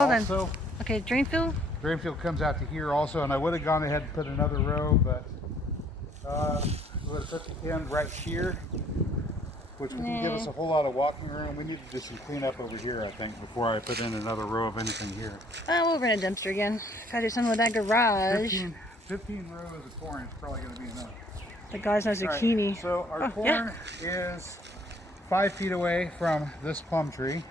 Also, okay, drain field. drain field comes out to here also, and I would have gone ahead and put another row, but we're going to put the end right here, which would give us a whole lot of walking room. We need to do some cleanup over here, I think, before I put in another row of anything here. We'll rent a dumpster again. Try to do something with that garage. 15 rows of corn is probably going to be enough. The guy's no zucchini. Right, so our corn is 5 feet away from this plum tree.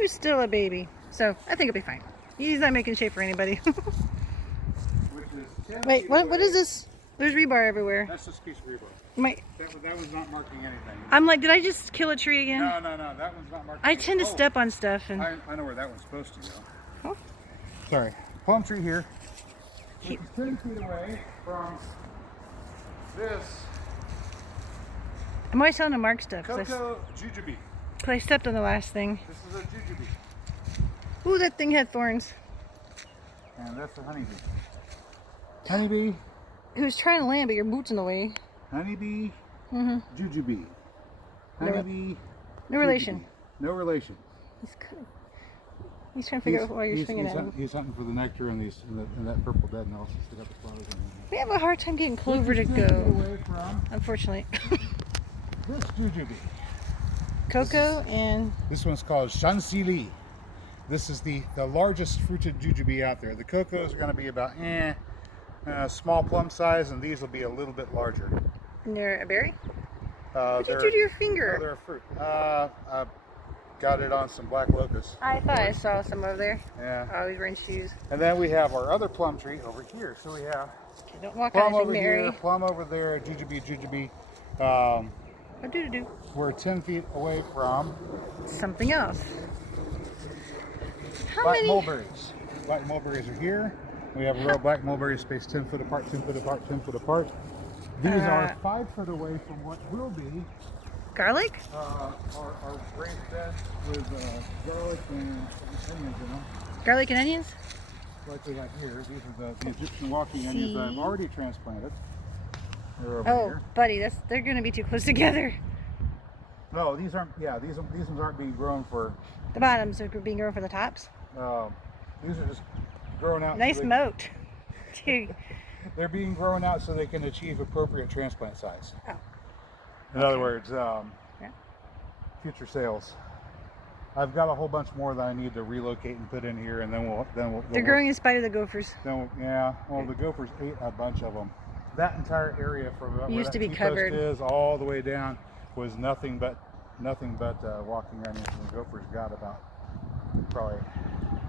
He's still a baby, so I think it'll be fine. He's not making shape for anybody. Which is 10 Wait, feet what away. is this? There's rebar everywhere. That's just a piece of rebar. My, That was not marking anything. I'm like, did I just kill a tree again? No, that one's not marking I anything. tend to step on stuff. And I know where that one's supposed to go. Oh. Sorry. Plum tree here. Which is 10 feet away from this I'm always telling to mark stuff. cocoa jujube. Because I stepped on the last thing. This is a jujube. Ooh, that thing had thorns. And that's a honeybee. Honeybee. He was trying to land, but your boot's in the way. Honeybee. Jujube. No- Honeybee. No relation. No relation. He's trying to figure out why you're swinging at him. He's hunting for the nectar in that purple bed, and also still got the flowers in there. We have a hard time getting clover to 10 feet go, away from unfortunately. this jujube. Cocoa and This one's called Chantilly. This is the largest fruited jujube out there. The cocos are going to be about small plum size, and these will be a little bit larger. they're a berry? What did you do to your finger? They're a fruit. I got it on some black locusts. I thought I saw some over there. Yeah. Oh, he's wearing shoes. And then we have our other plum tree over here. So we have Okay, don't walk plum on over anything, Mary. here, plum over there, jujube. Oh, do. We're 10 feet away from Something else. How black many? mulberries. Black mulberries are here. We have a row of black mulberries spaced 10 foot apart, 10 foot apart, 10 foot apart. These are 5 foot away from what will be Garlic? our raised bed with garlic and onions in them. Garlic and onions? Like we have here. These are the Egyptian walking onions that I've already transplanted. They're over Oh, here. buddy, they're going to be too close together. No, these aren't. Yeah, these ones aren't being grown for. The bottoms are being grown for the tops. These are just grown out. Nice so moat. Dude. they're being grown out so they can achieve appropriate transplant size. Oh. In other words, future sales. I've got a whole bunch more that I need to relocate and put in here, and then we'll. They're growing in spite of the gophers. Then the gophers ate a bunch of them. That entire area from where Used that to be tea post covered. is all the way down was nothing but walking onions, and the gophers got about probably.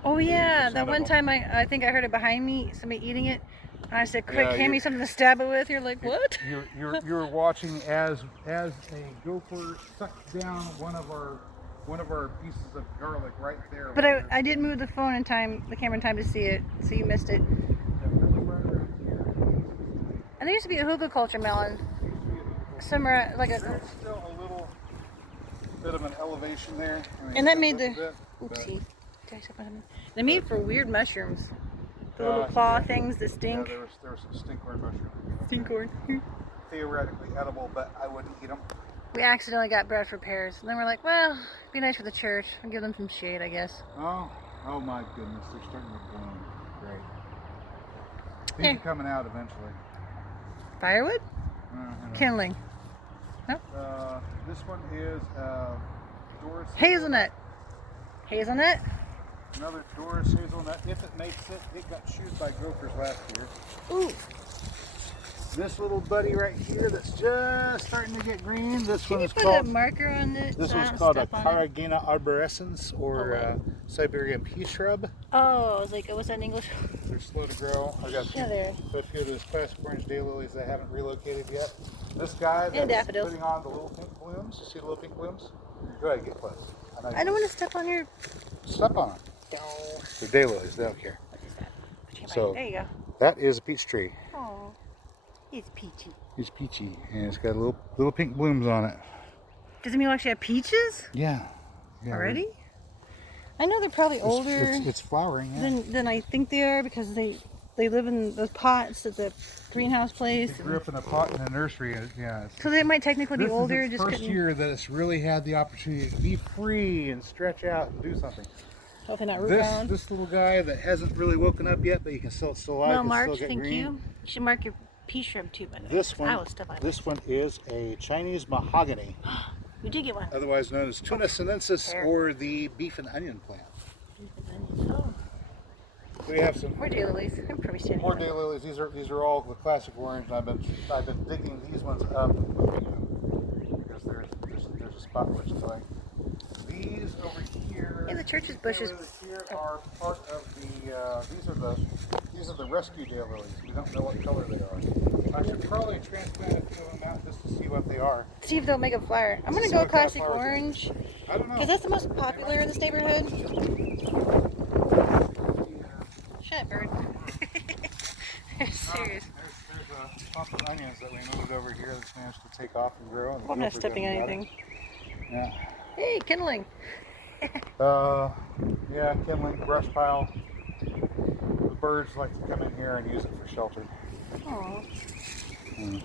Oh yeah, 80% that of one them. time I think I heard it behind me, somebody eating it. And I said, quick, Yeah, hand me something to stab it with. You're like, what? You're watching as a gopher sucked down one of our pieces of garlic right there. But I didn't move the phone in time, the camera in time to see it, so you missed it. And there used to be a hookah culture melon. Somewhere, like a... There's still a little bit of an elevation there. I mean, And that just a made the... little bit, Oopsie. Did I step on something? They made for weird mushrooms. The little claw things that stink. Yeah, there was some stinkhorn mushrooms. Stinkhorn. Theoretically edible, but I wouldn't eat them. We accidentally got Bradford pears. And then we're like, well, it'd be nice for the church. I'll give them some shade, I guess. Oh my goodness, they're starting to bloom. Great. These Yeah. are coming out eventually. Firewood? Kindling. No? This one is Doris Hazelnut. Hazelnut? Another Doris hazelnut. If it makes it, it got chewed by gophers last year. Ooh. This little buddy right here that's just starting to get green. This Can one you is put called. a marker on it? This so I one's don't called a step on it? Caragena arborescens, or Siberian pea shrub. Oh, I was like, what's that in English? They're slow to grow. I got Yeah, there. a few of those classic orange daylilies that haven't relocated yet. This guy that's daffodils. putting on the little pink blooms. You see the little pink blooms? Go ahead, get close. I don't want to step on your... Step on them. No. They're daylilies. They don't care. What is that? So- There you go. That is a peach tree. Oh, it's peachy. It's peachy, and it's got little pink blooms on it. Does it mean we'll actually have peaches Yeah. already? I know they're probably older It's flowering. Yeah. than I think they are because they live in those pots at the greenhouse place. They grew up in a pot in a nursery. Yeah. So they might technically be This older. is its Just first couldn't... year that it's really had the opportunity to be free and stretch out and do something. Hopefully not root bound. This little guy that hasn't really woken up yet, but you can still alive. Well, can March, still get thank green. you. You should mark your pea shrub too, by the way. This one is a Chinese mahogany. You did get one. Otherwise known as Tuna sinensis Pear. or the beef and onion plant. Oh, We have some more daylilies. I'm probably standing more here. daylilies. These are all the classic orange, and I've been digging these ones up and moving them because there's a spot where it's going. These over here. Yeah, the church's bushes. Here are part of the these are the rescue daylilies. We don't know what color they are. I should probably transplant a few of them out just to see what they are. See if they'll make a flower. I'm gonna See go what kind of classic flowers they- orange I don't know. because that's the most popular in this neighborhood. Shut up, bird. Serious. There's a clump of onions that we moved over here that's managed to take off and grow. And I'm not the stepping on got it. anything. Yeah. Hey, kindling. Yeah, kindling, brush pile. The birds like to come in here and use it for shelter. Aw. Mm.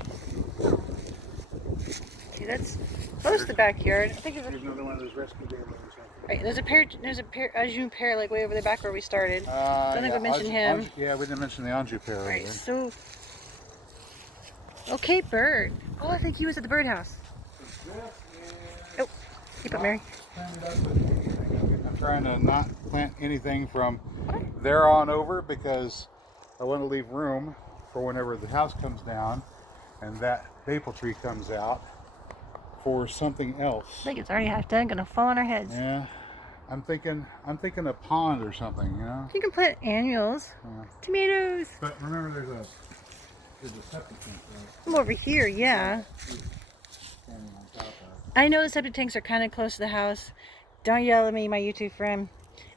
See, that's close to the backyard. I think Here's another one of those rescue daylilies. right, there's a Ajun pear like way over the back where we started. Don't think we mentioned him. Yeah, we didn't mention the anju pear. Right, Either. so okay, bird. Oh, I think he was at the birdhouse. Oh, keep up, Mary. I'm trying to not plant anything from there on over because I want to leave room for whenever the house comes down and that maple tree comes out for something else. I think it's already half done. Gonna fall on our heads. Yeah, I'm thinking a pond or something, you know. You can plant annuals, tomatoes. But remember, there's a septic tank I'm over here, yeah. standing on top of. I know the septic tanks are kind of close to the house. Don't yell at me, my YouTube friend.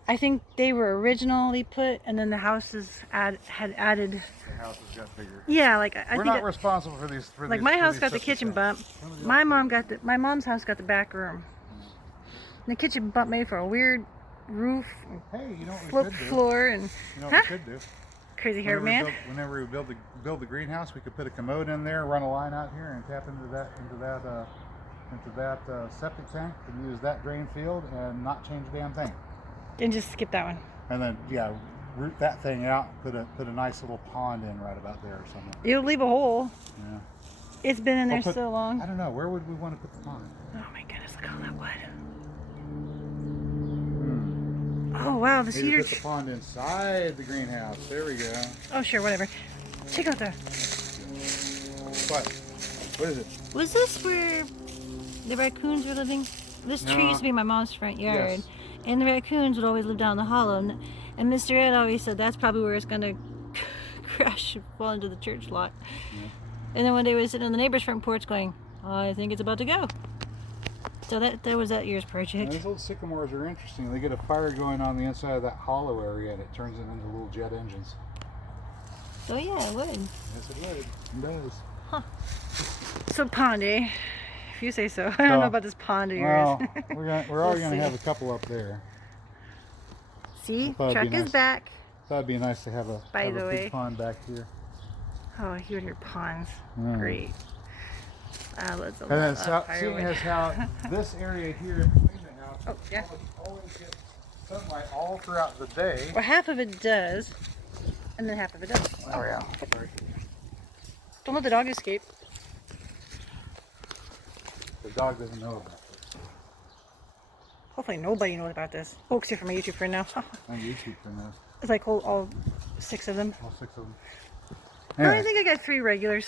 I think they were originally put, and then the houses had added. The house has got bigger. Yeah, like I We're think not responsible for these. like my house got the kitchen bump. My mom's house got the back room. And the kitchen bump made for a weird roof, Hey, you know what we sloped could do? floor, and You know what we could do? crazy hair man. Whenever we build the greenhouse, we could put a commode in there, run a line out here, and tap into that septic tank, and use that drain field, and not change a damn thing. And just skip that one. And then root that thing out, put a nice little pond in right about there or something. It'll leave a hole. Yeah. It's been in there Or so long. I don't know. Where would we want to put the pond? Oh my goodness, look at all that wood. Hmm. Oh wow, the Maybe cedar. put the pond inside the greenhouse. There we go. Oh sure, whatever. Check out the. What? What is it? Was this where the raccoons were living? This tree No. used to be my mom's front yard, Yes. and the raccoons would always live down the hollow. And Mr. Ed always said that's probably where it's gonna crash and fall into the church lot. Yeah. And then one day we were sitting on the neighbor's front porch going, I think it's about to go. So that was that year's Now, project. these little sycamores are interesting. They get a fire going on the inside of that hollow area, and it turns them into little jet engines. So yeah, it would. Yes, it would. It does. So pond, eh? If you say so. I don't know about this pond of yours. Well, we're already Let's going to see. have a couple up there. See, thought it'd truck be is nice. back. Thought it'd be nice to have a By the way. big pond back here. Oh, you and your ponds. Mm. Great. Let's And then seeing firewood. as how this area here in between the house Oh, yeah. always gets sunlight all throughout the day. Well, half of it does, and then half of it doesn't. Oh yeah. Sorry. Don't let the dog escape. The dog doesn't know about this. Hopefully nobody knows about this. Oh, except for my YouTube friend now. On YouTube for this. It's like all 6 of them. All 6 of them. No, I think I got 3 regulars.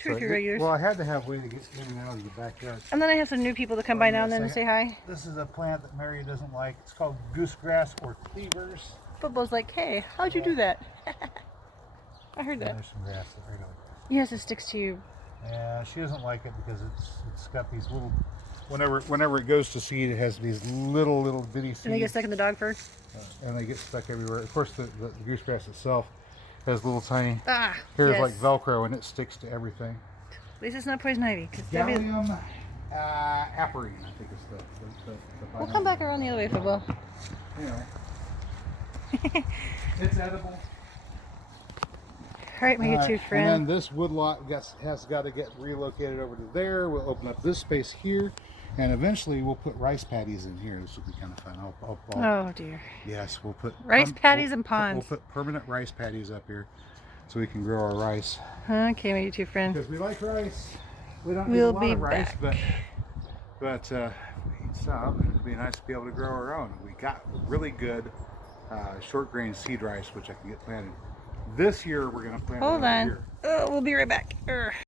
2 or 3 regulars. Well, I had to have a way to get in and out of the backyard. And then I have some new people that come by now and then and say hi. This is a plant that Mary doesn't like. It's called goosegrass or cleavers. Football's like, hey, how'd you do that? I heard And that. there's some grass, the regular grass. Yes, it sticks to you. Yeah, she doesn't like it because it's got these little. Whenever it goes to seed, it has these little bitty seeds. And they get stuck in the dog fur. And they get stuck everywhere. Of course, the goosegrass itself has little tiny Ah, hairs yes. like Velcro, and it sticks to everything. At least it's not poison ivy. 'Cause that'd be- Gallium aperine, I think is the We'll come back around the other way, football. Anyway, it's edible. All right, my YouTube And friend. then this woodlot has got to get relocated over to there. We'll open up this space here, And eventually we'll put rice paddies in here. This will be kind of fun. Oh dear. Yes, we'll put Rice paddies and ponds. We'll put permanent rice paddies up here so we can grow our rice. Okay, my YouTube friend. Because we like rice. We don't We'll eat a lot be of rice, back. but we eat some. It'd be nice to be able to grow our own. We got really good short grain seed rice, which I can get planted. This year we're going to plant it Hold over on. here. Oh, we'll be right back.